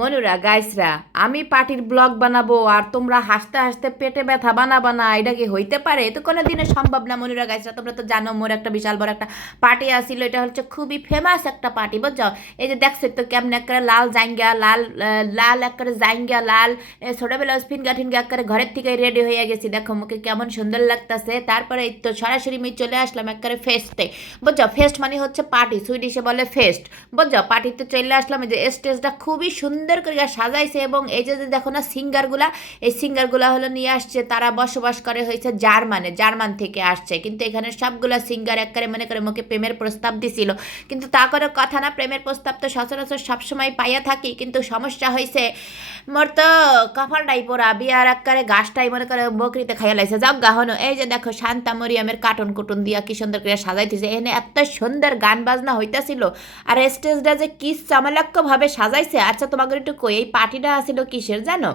মনুরা, গাইসরা, আমি পার্টির ব্লগ বানাবো আর তোমরা হাসতে হাসতে পেটে ব্যথা বানাবা না, এটা কি হইতে পারে? তো কোনো দিনে সম্ভব না, মনুরা, গাইসরা, তোমরা তো জানো, মোর একটা বিশাল বড় একটা পার্টি আসিল এটা হচ্ছে খুবই ফেমাস একটা পার্টি, বুঝছ? এই যে দেখছ তো কেমন একটা লাল জাইঙ্গা, লাল লাল একটা জাইঙ্গা, লাল ছোটবেলা স্পিন গাঠিন একেবারে ঘরের থেকে রেডি হয়ে গেছি, দেখো, মুখে কেমন সুন্দর লাগতেছে। তারপরে এই তো সরাসরি আমি চলে আসলাম একেবারে ফেস্টে বুঝছ? ফেস্ট মানে হচ্ছে পার্টি সুইডিশে বলে ফেস্ট বুঝছ? পার্টিতে চলে আসলাম যে স্টেজটা খুবই সুন্দর করে সাজাইছে এবং এই যে দেখো না সিঙ্গারগুলা, এই সিঙ্গারগুলা হলো নিয়ে আসছে, তারা বসবাস করে হয়েছে জার্মানে, জার্মান থেকে আসছে। কিন্তু এখানে সবগুলা সিঙ্গার একবারে মনে করে মুখে প্রেমের প্রস্তাব দিছিল। কিন্তু তা করে কথা না, প্রেমের প্রস্তাব তো সচরাচর সবসময় পাইয়া থাকি, কিন্তু সমস্যা হয়েছে মোর তো কপালটাই পোড়া, বিয়ার একবারে গাছটাই মনে করে বকরিতে খাইয়া লাইছে। যাও গাহনো এই যে দেখো শান্তা মরিয়ামের কার্টুন কুটুন দিয়া কি সুন্দর করে সাজাইতেছে। এনে এত সুন্দর গান বাজনা হইতাছিল। আর স্টেজটা যে কি চামালাক্যভাবে সাজাইছে আচ্ছা তোমাকে একটু কই এই পার্টিটা আসিল কিসের জানো?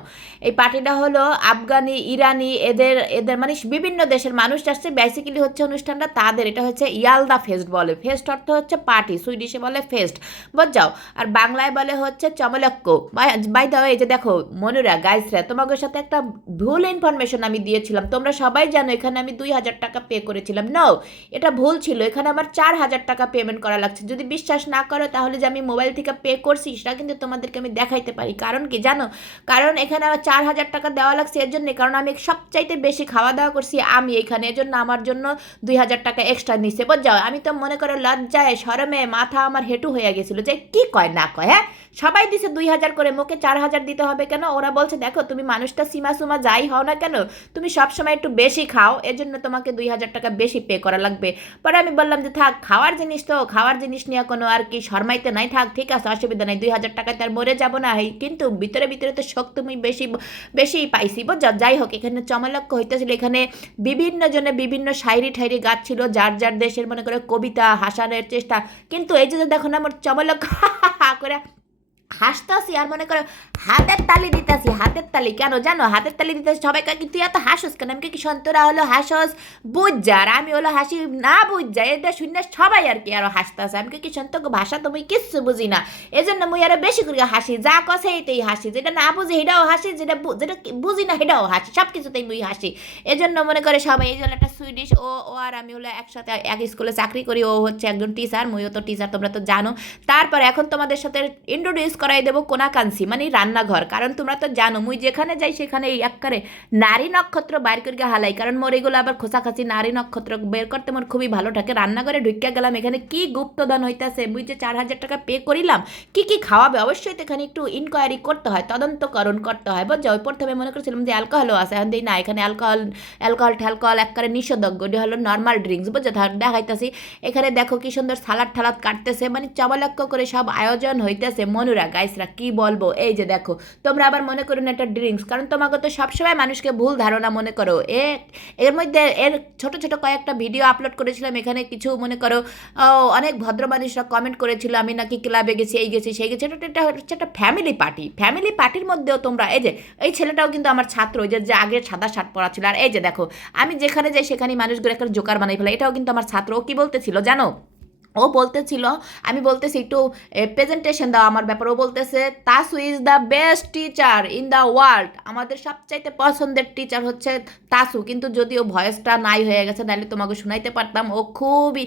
এই পার্টিটা হলো আফগানি, ইরানি, এদের এদের মানে বিভিন্ন দেশের মানুষ আসছে। বেসিক্যালি হচ্ছে অনুষ্ঠানটা তাদের, এটা হচ্ছে ইয়ালদা ফেস্ট বলে। ফেস্ট অর্থ হচ্ছে পার্টি, সুইডিশে বলে ফেস্ট। বুঝাও আর বাংলায় বলে হচ্ছে চমলক্য বাই দাও এই যে দেখো, মনুরা, গাইসরা, তোমাদের সাথে একটা ভুল ইনফরমেশন আমি দিয়েছিলাম। তোমরা সবাই জানো, এখানে আমি দুই হাজার টাকা পে করেছিলাম। নো এটা ভুল ছিল। এখানে আমার চার হাজার টাকা পেমেন্ট করা লাগছে। যদি বিশ্বাস না করো, তাহলে যে আমি মোবাইল থেকে পে করছি, সেটা কিন্তু তোমাদেরকে আমি দেখাইতে পারি। কারণ কি জানো? কারণ এখানে আমার চার হাজার টাকা দেওয়া লাগছে, এর জন্য কারণ আমি সবচাইতে বেশি খাওয়া দাওয়া করছি আমি এখানে। এর জন্য আমার জন্য দুই হাজার টাকা এক্সট্রা নিছে। বুঝাও আমি তো মনে করো লজ্জায়, শরমে মাথা আমার হেঁটু হয়ে গেছিল যে কি কয় না কয় হ্যাঁ? সবাই দিছে দুই হাজার করে, মোকে চার হাজার দিতে হবে কেন? ওরা বলছে, দেখো, তুমি মানুষটা সীমা সুমা যাই হও না কেন, তুমি সবসময় একটু বেশি খাও, এর জন্য তোমাকে দুই হাজার টাকা বেশি পে করা লাগবে। পরে আমি বললাম যে, থাক, খাওয়ার জিনিস তো, খাওয়ার জিনিস নিয়ে কোনো আর কি শর্মাইতে নাই। থাক, ঠিক আছে, অসুবিধা নাই। দুই হাজার টাকায় তার মরে যাব না এই কিন্তু ভিতরে ভিতরে তো শক্ত তুমি বেশি বেশি পাইছি, বুঝছ? যাই হোক, এখানে চমলক্ষ হইতেছিল, এখানে বিভিন্ন জনে বিভিন্ন শায়রি ঠাইরি গাছ ছিল, যার যার দেশের মনে করে কবিতা, হাসানের চেষ্টা, কিন্তু এই যে যে দেখো না, আমার চমলক্ষ করে হাসতাছি আর মনে করো হাতের তালি দিতেছি, হাতের তালি কেন জানো? হাতের তালি দিতেছি সবাই কয়, তুই এত হাসস কেন? আমি কি সন্তরা হলো, হাসস বুঝ আর আমি হলো হাসি না বুঝ যা এটা শুনে সবাই আর কি আরও হাসতাছে। আমি কি সন্ত ভাষা তো মুই কিচ্ছু বুঝি না এই জন্য মুই আরও বেশি করে হাসি, যা কছে এইটাই হাসি, যেটা না বুঝি সেটাও হাসি, যেটা যেটা বুঝি না সেটাও হাসি সব কিছুতেই মুই হাসি। এই জন্য মনে করে সবাই, এই জন্য একটা সুইডিশ ও ও আর আমি হলো একসাথে এক স্কুলে চাকরি করি, ও হচ্ছে একজন টিচার মুইও তো টিচার তোমরা তো জানো। তারপর এখন তোমাদের সাথে ইন্ট্রোডিউস করাই দেবো কোনাকাঞ্চি মানে রান্নাঘর। কারণ তোমরা তো জানো, মুই যেখানে যাই সেখানে এই একবারে নারী নক্ষত্র বাইর করিয়া হালাই। কারণ মোর এগুলো আবার খোসাখাসি নারী নক্ষত্র বের করতে মোর খুবই ভালো থাকে। রান্নাঘরে ঢুকিয়া গেলাম, এখানে কি গুপ্তদান হইতেছে? মুই যে চার হাজার টাকা পে করিলাম, কি কি খাওয়াবে? অবশ্যই তো এখানে একটু ইনকোয়ারি করতে হয়, তদন্তকরণ করতে হয়, বুঝছ? ওই প্রথমে মনে করছিলাম যে অ্যালকোহলও আছে, এখন দিই না, এখানে অ্যালকোহল অ্যালকোহল ঠ্যালকোহল একবারে নিষেধজ্ঞ এটা হলো নর্মাল ড্রিঙ্কস বুঝছ? দেখাইতাছি। এখানে দেখো কি সুন্দর সালাদ ঠালাদ কাটতেছে মানে চবালক্ষ করে সব আয়োজন হইতেছে মনুরা গাইসরা কি বলব? এই যে দেখো, তোমরা আবার মনে করো না একটা ড্রিঙ্কস কারণ তোমাকে তো সবসময় মানুষকে ভুল ধারণা মনে করো। এ, এর মধ্যে এর ছোট ছোট কয়েকটা ভিডিও আপলোড করেছিলাম, এখানে কিছু মনে করো অনেক ভদ্র মানুষরা কমেন্ট করেছিল, আমি নাকি ক্লাবে গেছি, এই গেছি, সেই গেছি। এটা এটা হচ্ছে একটা ফ্যামিলি পার্টি ফ্যামিলি পার্টির মধ্যেও তোমরা, এই যে, এই ছেলেটাও কিন্তু আমার ছাত্র, ওই যে যে আগে সাদা শার্ট পরা ছিল। আর এই যে দেখো, আমি যেখানে যাই সেখানে মানুষগুলো একটা জোকার বানাই ফেলে। এটাও কিন্তু আমার ছাত্র, ও কি বলতেছিল জানো? ও বলতেছিল, আমি বলতেছি, একটু প্রেজেন্টেশন দাও আমার ব্যাপার। ও বলতেছে Tasu is the best teacher in the world আমাদের সবচাইতে পছন্দের টিচার হচ্ছে তাসু কিন্তু যদিও ভয়েসটা নাই হয়ে গেছে, তাহলে তোমাকে শোনাইতে পারতাম। ও খুবই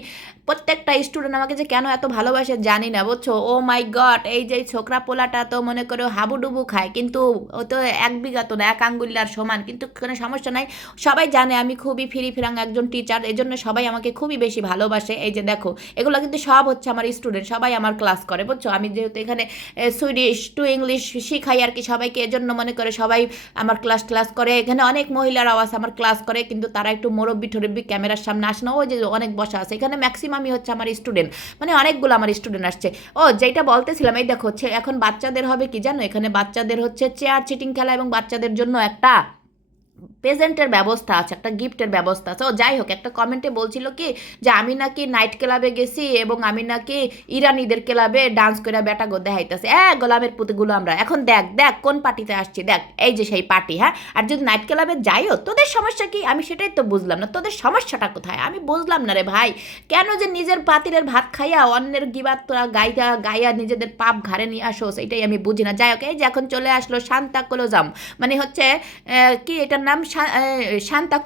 প্রত্যেকটা স্টুডেন্ট আমাকে যে কেন এত ভালোবাসে জানি না, বুঝছ? ও মাই গড এই যে ছোকরা পোলাটা তো মনে করো হাবুডুবু খায়, কিন্তু ও তো এক বিঘা তো না, এক আঙ্গুলিয়ার সমান, কিন্তু কোনো সমস্যা নাই। সবাই জানে আমি খুবই ফিরি ফিরাং একজন টিচার এই জন্য সবাই আমাকে খুবই বেশি ভালোবাসে। এই যে দেখো, এগুলো কিন্তু সব হচ্ছে আমার স্টুডেন্ট সবাই আমার ক্লাস করে, বুঝছ? আমি যেহেতু এখানে সুইডিশ টু ইংলিশ শিখাই আর কি সবাইকে এজন্য মনে করে সবাই আমার ক্লাস ক্লাস করে। এখানে অনেক মহিলারাও আছে আমার ক্লাস করে, কিন্তু তারা একটু মুরব্বি ঠরব্বি ক্যামেরার সামনে আসে না, ওই যে অনেক বসা আছে। এখানে ম্যাক্সিমামই হচ্ছে আমার স্টুডেন্ট মানে অনেকগুলো আমার স্টুডেন্ট আসছে। ও যেটা বলতেছিলাম, এই দেখো হচ্ছে এখন বাচ্চাদের হবে কি জানো? এখানে বাচ্চাদের হচ্ছে চেয়ার চিটিং খেলা এবং বাচ্চাদের জন্য একটা প্রেজেন্টের ব্যবস্থা আছে, একটা গিফটের ব্যবস্থা আছে। ও যাই হোক, একটা কমেন্টে বলছিল কি যে, আমি নাকি নাইট ক্লাবে গেছি এবং আমি নাকি ইরানিদের ক্লাবে ডান্স করে বেটা গো দেখাইতেছে। এ, গোলামের পুতিগুলো আমরা, এখন দেখ দেখ, কোন পার্টিতে আসছি, দেখ, এই যে সেই পার্টি হ্যাঁ? আর যদি নাইট ক্লাবে যাইও, তোদের সমস্যা কি? আমি সেটাই তো বুঝলাম না, তোদের সমস্যাটা কোথায়? আমি বুঝলাম না রে ভাই, কেন যে নিজের পাতিরের ভাত খাইয়া অন্যের গিবাত তোরা গাইয়া গাইয়া নিজেদের পাপ ঘাড়ে নিয়ে আসো সেটাই আমি বুঝি না। যাই হোক, এই যে এখন চলে আসলো শান্তা কলোজাম মানে হচ্ছে কি এটার নাম? আহ, শান্তা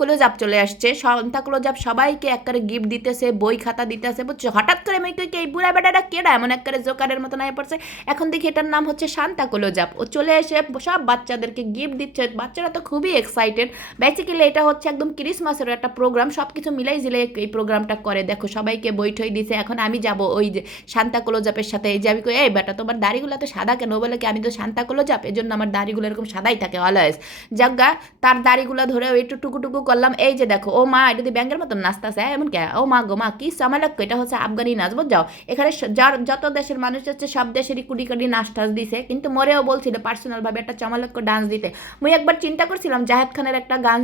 চলে আসছে। শান্তা কলোজাপ সবাইকে একবারে গিফট দিতেছে বই খাতা দিতেছে বুঝছ? হঠাৎ করে আমি কই কি এই বুড়া বেটাটা কেডা? এমন একবারে জোকারের মতো নাই পড়ছে। এখন দেখি এটার নাম হচ্ছে শান্তা কলোজাপ ও চলে এসে সব বাচ্চাদেরকে গিফট দিচ্ছে। বাচ্চারা তো খুবই এক্সাইটেড বেসিক্যালি এটা হচ্ছে একদম ক্রিসমাসের একটা প্রোগ্রাম সব কিছু মিলাই জিলে এই প্রোগ্রামটা করে। দেখো সবাইকে বই ঠই দিছে। এখন আমি যাব ওই যে শান্তা কলোজাপের সাথে। এই যে আমি কই এই বেটা তোমার দাড়িগুলো তো সাদা কেন? বলে কি আমি তো শান্তা কলোজাপ এই জন্য আমার দাড়িগুলো এরকম সাদাই থাকে অলওয়েজ যাজ্ঞা তার দাড়িগুলো ধরে ওই একটু টুকু টুকু করলাম। এই যে দেখো, ও মা, এটা ব্যাঙ্গের মতন নাচতেছে, এমন কে? ও মা গো মা, কি সামালাক্য এটা হচ্ছে আফগানি নাচ যাও এখানে যার যত দেশের মানুষ হচ্ছে সব দেশেরই কুড়ি কুড়ি নাচ দিছে। কিন্তু মরেও বলছিল পার্সোনাল ভাবে একটা চামালক্য ডান্স দিতে। মুই একবার চিন্তা করছিলাম, জাহেদ খানের একটা গান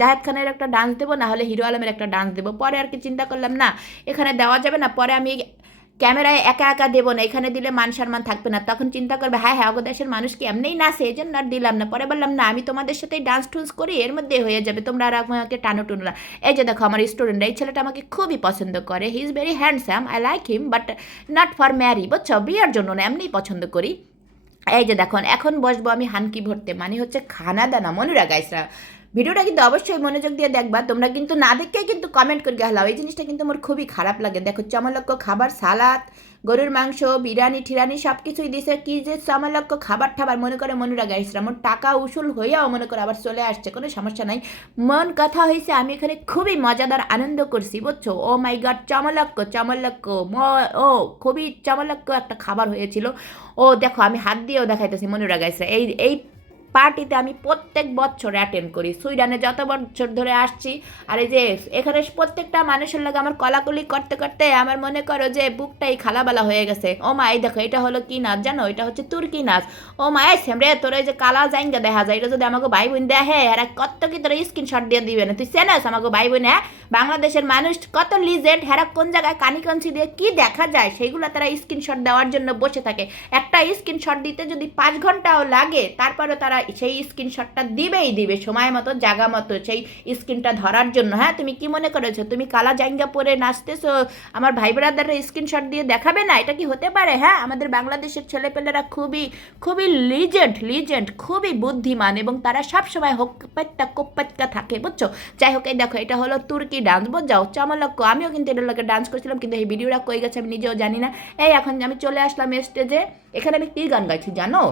জাহেদ খানের একটা ডান্স দেবো, না হলে হিরো আলমের একটা ডান্স দেবো। পরে আর কি চিন্তা করলাম, না, এখানে দেওয়া যাবে না। পরে আমি ক্যামেরায় একা একা দেবো না, এখানে দিলে মান সম্মান থাকবে না। তখন চিন্তা করবে হ্যাঁ হ্যাঁ দেশের মানুষ কি এমনিই নাচে এই জন্য আর দিলাম না। পরে বললাম, না, আমি তোমাদের সাথে ডান্স টুন্স করি, এর মধ্যে হয়ে যাবে। তোমরা আর আমাকে টানো টুনো না। এই যে দেখো আমার স্টুডেন্ট এই ছেলেটা আমাকে খুবই পছন্দ করে। He is very handsome I like him but not for marry বুঝছ? বিয়ের জন্য না, এমনিই পছন্দ করি। এই যে দেখুন এখন বসবো আমি হানকি ভরতে মানে হচ্ছে খানা দানা। মনুরা গাইসরা ভিডিওটা কিন্তু অবশ্যই মনোযোগ দিয়ে দেখবা। তোমরা কিন্তু না দেখে কিন্তু কমেন্ট করে গেলাও এই জিনিসটা কিন্তু আমার খুবই খারাপ লাগে। দেখো চমলক্ষ খাবার, সালাদ, গরুর মাংস, বিরিয়ানি, ঠিরানি সব কিছুই দিছে। কি যে চমলক্ষ খাবার ঠাবার, মনে করে মনুরা গাইসরা মোর টাকা উসুল হইয়াও মনে করে আবার চলে আসছে। কোনো সমস্যা নাই। মন কথা হয়েছে, আমি এখানে খুবই মজাদার আনন্দ করছি, বুঝছ? ও মাই গড চমলক্ষ চমলক্ষ ম- ও, খুবই চমলক্ষ একটা খাবার হয়েছিল। ও, দেখো, আমি হাত দিয়েও দেখাইতেছি মনুরা গাইসরা এই এই পার্টিতে আমি প্রত্যেক বছর অ্যাটেন্ড করি। সুইডানে যত বছর ধরে আসছি, আর এই যে এখানে প্রত্যেকটা মানুষের লাগে আমার কলাকলি করতে করতে আমার মনে করো যে বুকটাই খালাবালা হয়ে গেছে। ও মা, এই দেখো, এটা হলো কি নাচ জানো? এটা হচ্ছে তুর্কি নাচ। ও মা, এই সেমরে তোর এই যে কালা জাইঙ্গা দেখা যায়, এটা যদি আমাকে ভাই বোন দেখে এরা কত কি তোর স্ক্রিনশট দিয়ে দিবে না? তুই চেনাস আমাকে ভাই বোন হ্যাঁ? বাংলাদেশের মানুষ কত লিজেন্ড হেরা কোন জায়গায় কানি কাঞ্চি দিয়ে কি দেখা যায়, সেইগুলো তারা স্ক্রিনশট দেওয়ার জন্য বসে থাকে। একটা স্ক্রিনশট দিতে যদি পাঁচ ঘন্টাও লাগে তারপরে তারা সেই স্ক্রিনশটটা দিবেই, দিবে সময় মতো জায়গা মতো, সেই স্ক্রিনটা ধরার জন্য। হ্যাঁ তুমি কি মনে করেছ? তুমি কালা জাঙ্গা পরে নাচতেছো? আমার ভাই ব্রাদাররা স্ক্রিনশট দিয়ে দেখাবে না? এটা কি হতে পারে? হ্যাঁ আমাদের বাংলাদেশের ছেলেপেলেরা খুবই খুবই লিজেন্ড লিজেন্ড খুবই বুদ্ধিমান এবং তারা সবসময় হোকপাত্তা কোপ্পাত্তা থাকে, বুঝছ? যাই হোক, এই দেখো, এটা হলো তুর্কি ডান্স বোঝাও চমলক্ষ আমিও কিন্তু এটার লোকে ডান্স করছিলাম, কিন্তু এই ভিডিওটা কই গেছে আমি নিজেও জানি না। এই এখন আমি চলে আসলাম স্টেজে এখানে আমি কী গান গাইছি জানো?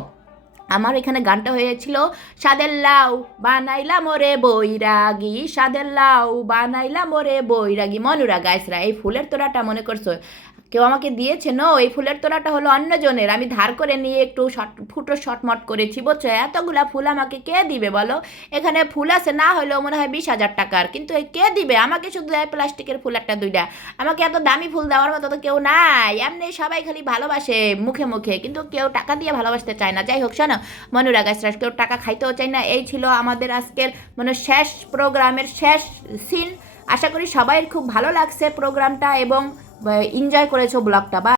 আমার এখানে গানটা হয়েছিল, সাদের লাউ বানাইলাম ওরে বৈরাগী, সাদের লাউ বানাইলাম ওরে বৈরাগী। মনুরা, গাইসরা, এই ফুলের তোড়াটা মনে করছ? কেউ আমাকে দিয়েছে? নো, এই ফুলের তোড়াটা হলো অন্যজনের। আমি ধার করে নিয়ে একটু শর্ট ফুটো শর্টমট করেছি, বুঝছ? এতগুলা ফুল আমাকে কে দিবে বলো? এখানে ফুল আছে, না হলেও মনে হয় বিশ হাজার টাকার। কিন্তু এই কে দিবে? আমাকে শুধু দেয় প্লাস্টিকের ফুল একটা দুইটা। আমাকে এত দামি ফুল দেওয়ার মতো তো কেউ নাই। এমনি সবাই খালি ভালোবাসে মুখে মুখে। কিন্তু কেউ টাকা দিয়ে ভালোবাসতে চায় না। যাই হোক, শোনো মনুরা গাছরা কেউ টাকা খাইতেও চাই না। এই ছিল আমাদের আজকের মানে শেষ প্রোগ্রামের শেষ সিন আশা করি সবাই খুব ভালো লাগছে প্রোগ্রামটা এবং এনজয় করেছ ব্লগটা। বা